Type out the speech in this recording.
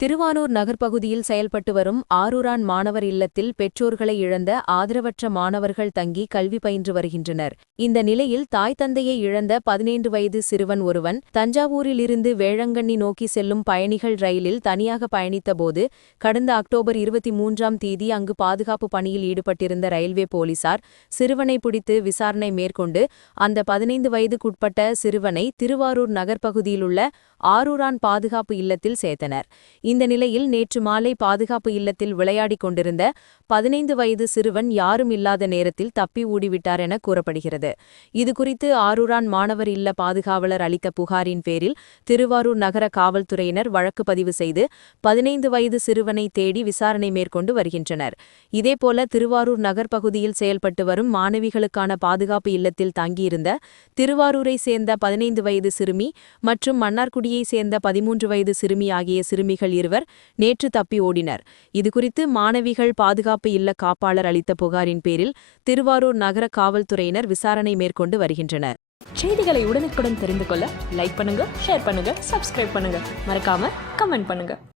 திருவானூர் நகர்ப்பகுதியில் செயல்பட்டு வரும் ஆரூரான் மாணவர் இல்லத்தில் பெற்றோர்களை இழந்த ஆதரவற்ற மாணவர்கள் தங்கி கல்வி பயின்று வருகின்றனர். இந்த நிலையில் தாய் தந்தையை இழந்த பதினைந்து வயது சிறுவன் ஒருவன் தஞ்சாவூரிலிருந்து வேளங்கண்ணி நோக்கி செல்லும் பயணிகள் ரயிலில் தனியாக பயணித்தபோது கடந்த அக்டோபர் இருபத்தி மூன்றாம் தேதி அங்கு பாதுகாப்பு பணியில் ஈடுபட்டிருந்த ரயில்வே போலீசார் சிறுவனை பிடித்து விசாரணை மேற்கொண்டு அந்த பதினைந்து வயதுக்குட்பட்ட சிறுவனை திருவாரூர் நகர்ப்பகுதியிலுள்ள ஆரூரான் பாதுகாப்பு இல்லத்தில் சேர்த்தனர். இந்த நிலையில் நேற்று மாலை பாதுகாப்பு இல்லத்தில் விளையாடிக் கொண்டிருந்த பதினைந்து வயது சிறுவன் யாரும் இல்லாத நேரத்தில் தப்பி ஓடிவிட்டார் என கூறப்படுகிறது. இதுகுறித்து ஆரூரான் மாணவர் இல்ல பாதுகாவலர் அளித்த புகாரின் பேரில் திருவாரூர் நகர காவல்துறையினர் வழக்கு பதிவு செய்து பதினைந்து வயது சிறுவனை தேடி விசாரணை மேற்கொண்டு வருகின்றனர். இதேபோல திருவாரூர் நகர் பகுதியில் செயல்பட்டு வரும் மாணவிகளுக்கான பாதுகாப்பு இல்லத்தில் தங்கியிருந்த திருவாரூரை சேர்ந்த பதினைந்து வயது சிறுமி மற்றும் மன்னார்குடியை சேர்ந்த பதிமூன்று வயது சிறுமி ஆகிய சிறுமிகள் இருவர் நேற்று தப்பி ஓடினர். இதுகுறித்து மாணவிகள் பாதுகாப்பு இல்ல காப்பாளர் அளித்த புகாரின் பேரில் திருவாரூர் நகர காவல்துறையினர் விசாரணை மேற்கொண்டு வருகின்றனர். செய்திகளை உடனுக்குடன் தெரிந்து கொள்ள லைக் பண்ணுங்க ஷேர் பண்ணுங்க சப்ஸ்கிரைப் பண்ணுங்க. மறக்காம கமெண்ட் பண்ணுங்க.